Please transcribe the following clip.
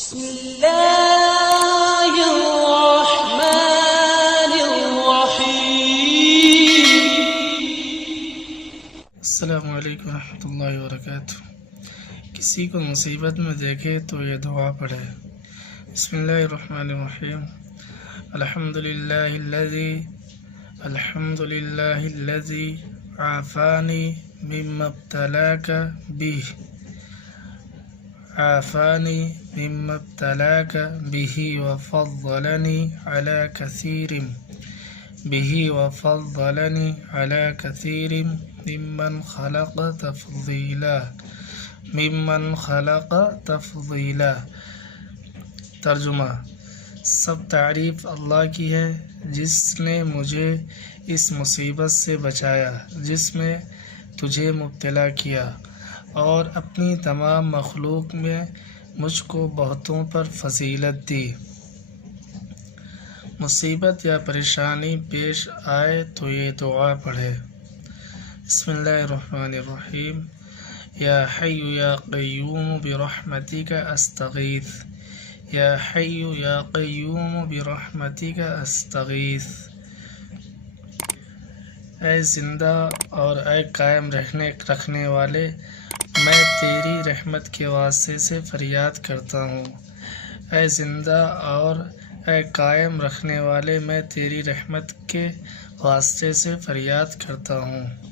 بسم الله الرحمن الرحيم۔ السلام علیکم ورحمۃ اللہ وبرکاتہ۔ کسی کو مصیبت میں دیکھے تو یہ دعا پڑھے۔ بسم اللہ الرحمن الرحیم۔ الحمد للہ الذی عافانی مما ابتلاک به وفضلنی علی کثیر ممن خلق تفضیلا۔ ترجمہ: سب تعریف اللہ کی ہے جس نے مجھے اس مصیبت سے بچایا جس میں تجھے مبتلا کیا، اور اپنی تمام مخلوق میں مجھ کو بہتوں پر فضیلت دی۔ مصیبت یا پریشانی پیش آئے تو یہ دعا پڑھے۔ بسم اللہ الرحمن الرحیم۔ یا حی یا قیوم برحمتک استغیث، یا حی یا قیوم برحمتک استغیث۔ اے زندہ اور اے قائم رکھنے والے، میں تیری رحمت کے واسطے سے فریاد کرتا ہوں۔ اے زندہ اور اے قائم رکھنے والے، میں تیری رحمت کے واسطے سے فریاد کرتا ہوں۔